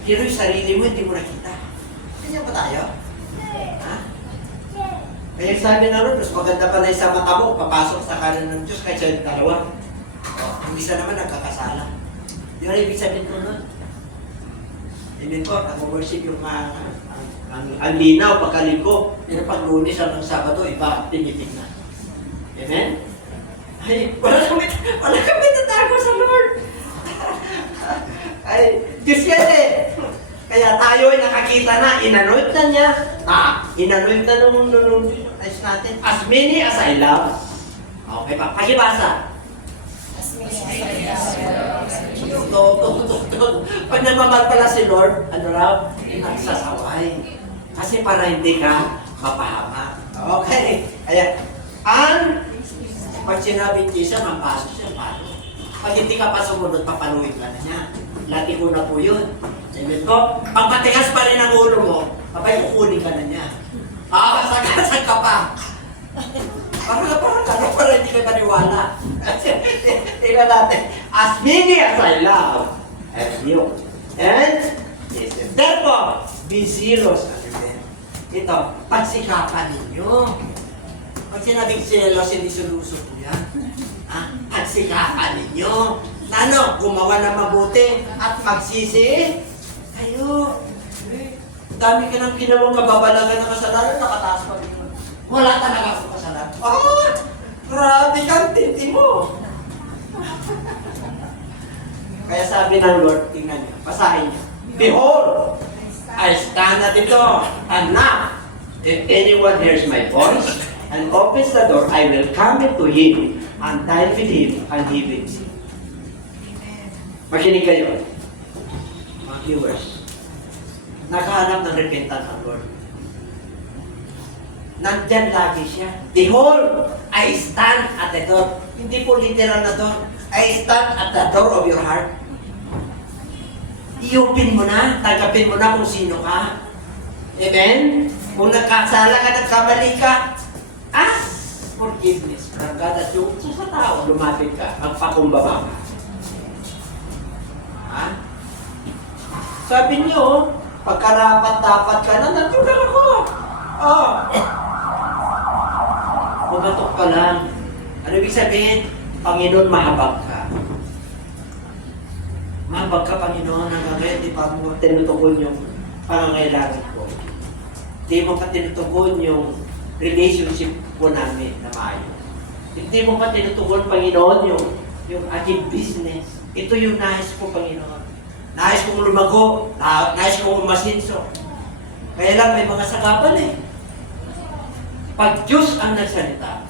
Pero yung sarili mo, hindi mo nakita. Ganyan ba tayo? Ha? Kaya sabi na rin, mas maganda pa na isang mata mo, papasok sa kanan ng Diyos kahit sa dalawa. Ang isa naman nagkakasala. Yun ang ibig sabihin ko nun. Amen po, nag-worship yung ang linaw, pagkalinggo. Pero pag Lunes hanggang Sabado, iba, tinitignan. Amen? Ay, wala kami natago sa Lord. Ay, Diyos yan eh. Kaya tayo ay nakakita na, inanoint na niya. Inanoint na nung ayos natin. As many as I love. Okay pa, pakibasa. As many as I love. Pag namamahal pala si Lord, ano raw? Nagsasaway. Kasi para hindi ka mapahama. Okay. Kaya, pag sinabi siya, mampasok siya, palo. Pag hindi ka pa sumunod, papaluin ka na niya. Lati ko na po yun. Amen ko? Pag patigas pa rin ang ulo mo, papay kukunin ka na niya. Sagad ka pa. Para hindi ka maniwala. Tingnan natin. As many as I love, as you. And, therefore, be zealous unto them. Ito, pagsikapan ninyo. Pag sinabing zealous, hindi sulusok mo yan. Pagsikapan ninyo. Na gumawa na mabuti at magsisi. Kayo. Dami ka ng ginawang kababalagan ng kasalanan, nakataas pa rin. Wala talaga ako kasalanan. Grabe kang titi mo. Kaya sabi ng Lord, tingnan niyo, basahin niyo. Behold, I stand at the door and knock. If anyone hears my voice and opens the door, I will come into him and dine with him and he with me. Makinig kayo, mga viewers. Nakahanap ng repentance ang Lord. Nandyan lagi siya. Behold, I stand at the door. Hindi po literal na door. I stand at the door of your heart. I-open mo na, tanggapin mo na kung sino ka. Amen? Kung nagkasala ka, nagkamali ka, ask forgiveness from God at yung sa tao, lumapit ka, magpakumbaba ka. Ha? Sabi niyo, pagkarapat-dapat ka na, natulang ako. Magatok ka lang. Ano ibig sabihin? Panginoon, mahabag ka. Mahabag ka, Panginoon, hanggang ngayon, di pa mo tinutugon yung pangangailangan ko. Di mo pa tinutugon yung relationship ko namin na maayos. Hindi mo pa tinutugon, Panginoon, yung ating business. Ito yung nais ko, Panginoon. Nais kong lumago, nais kong umasinso. Kaya lang may mga sagabal eh. Pag Diyos ang nagsalita,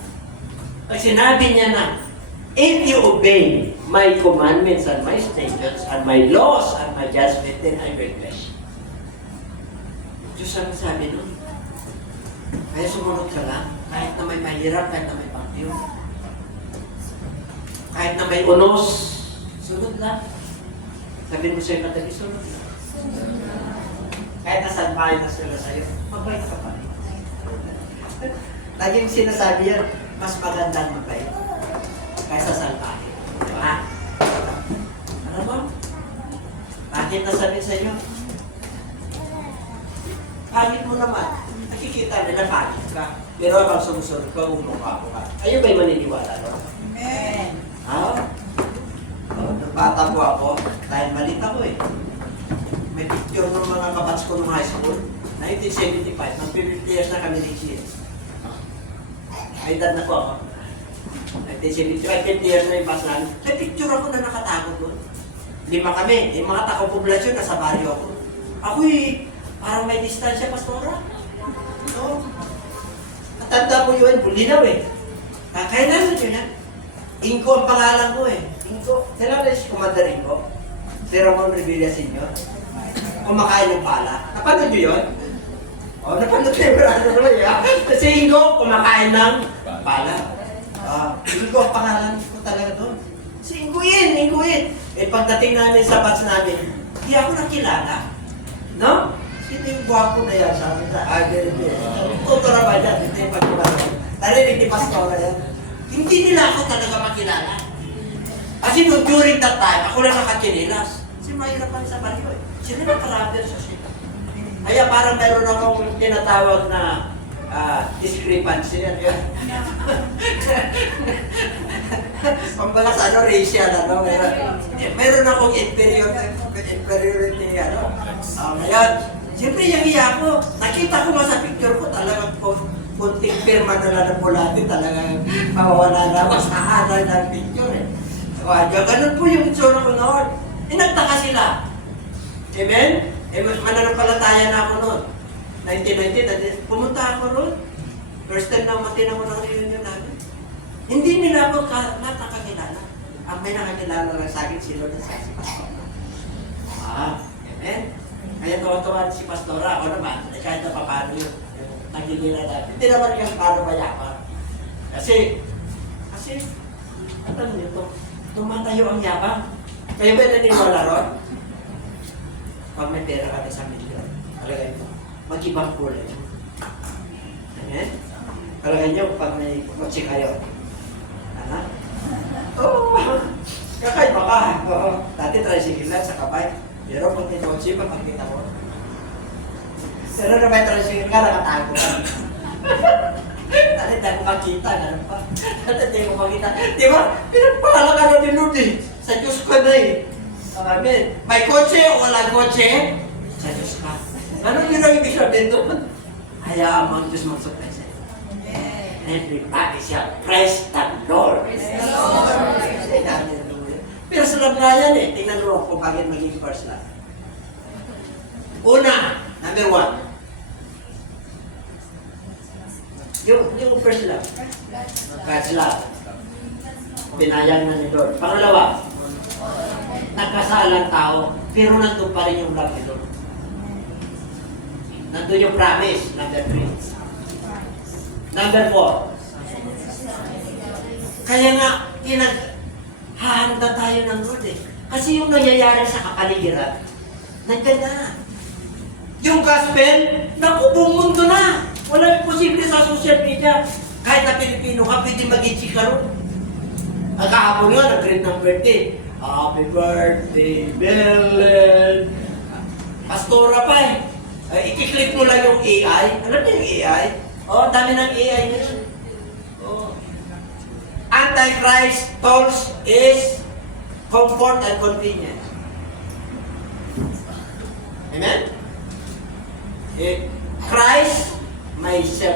pag sinabi niya na, if you obey my commandments and my statutes and my laws and my judgment, then I will bless you. Diyos ang sabi nun. Kaya sumunod ka lang, kahit na may mahirap, kahit na may pangtiyo. Kahit na may unos, sunod lang. Sabihin mo sa'yo katabi, sunod lang. Kahit nasan bahay na sila sa'yo, mabait ka pa rin. Laging sinasabi yan, mas magandang mabait kaysa salbahe. Diba? Alam mo? Bakit nasabi sa'yo? Pangit mo naman. Nakikita nila pangit ka. Pero habang sumusunod ka, umukha ka. Ayun ba'y maniniwala, no? Amen. Ha? Nung bata po ako, dahil malit ako eh. May picture ng mga kabats ko nung high school. 1975, mag-50 years na kami next year. May edad na po ako. 1975, 50 years na yung bus namin. May picture ako na nakatago doon. 5 kami. Yung mga tako-poblasyon, nasa baryo ako. Ako eh, parang may distansya, Pastora. No? Natanda mo yun, bulinaw eh. Kailan yun yan? Inko ang pangalan ko eh. Inko. Sila na si Commander Inko. Si Ramon Revilla Sr. Kumakain ng pala. Napanood nyo yun? O, napanood nyo yung brado ko eh. Si Inko, kumakain ng pala. Inko ang pangalan ko talaga doon. Si Inguin. Eh, pagdating namin sa batch namin, hindi ako nakilala. No? Sino yung gwapo na yan? Sabi na, ganito eh. Tutura ba dyan? Ito yung pagkilala. Narinig ni Pastora yan. Hindi nila ako talaga makilala. Kasi noong during that time, ako lang nakachinilas. Kasi mahirapan sa baryo eh. Sila nakatravel sa sila. Kaya parang meron akong tinatawag na discrepancy. Pambalas racial, meron akong inferiority, ngayon, siyempre yung iya ko, nakita ko nga sa picture ko, talagang kunting pirma na lang ng bulati, talagang mawawala na ako sa hanay ng picture eh. Ganun po yung itsura ko noon. Nagtaka sila. Amen? Mananampalataya na ako noon. 1990, pumunta ako roon. First time na matin ako ng reunion namin. Hindi nila ako nakakilala. Ang may nakakilala lang sa akin, sila na sa si Pastora. Amen? Kaya tuwa-tuwa si Pastora. Ako naman, kahit na paano yun. Nagigila natin. Hindi naman yung paano mayaman. Kasi, alam niyo to, tumatayo ang yabang. Kayo ba naniniwala ron? Pag may pera kami sa milyon, alagay mo, mag-ibang kulay. Amen? Alagay nyo, pag may kotse kayo. Ano? Oo! Kakaiba ka. Oo. Dati tricycle lang sa kabay. Pero pag may kotse, magpagkita mo. Pero na may tricycle ka, nakatago ka. Dati tayo makita, ganun pa. Dati tayo makita. Di ba? Pinagpala ka na ni Lord eh. Sa Diyos ka na eh. Amen. May kotse o walang kotse? Sa Diyos ka. Ano yun ang ibig sabihin doon? Hayaan mo ang Diyos mag-supply sa'yo. Everybody siya, praise the Lord. Praise the Lord. First love nga yan eh. Tingnan mo kung bakit maging first love. Una, number 1. Yung first love. God's love. Binayang na ni Lord. Pangalawa, nagkasalang tao, pero nandun pa rin yung love ni Lord. Nandun yung promise, number 3. Number 4. Kaya nga, hahanda tayo ng Lord eh. Kasi yung nangyayari sa kapaligiran, nandiyan na. Yung gospel, naku, buong mundo na. Wala yung posible sa social media. Kahit na Pilipino ka, pwede maging chikaro. Ang kahapon nga, nag-greet ng birthday. Happy birthday, Belen. Pastora pa eh. I-click mo lang yung AI. Alam niyo yung AI? Oh, dami ng AI ngayon. Oh. Ang Antichrist tools is comfort and convenience. Amen? Christ may self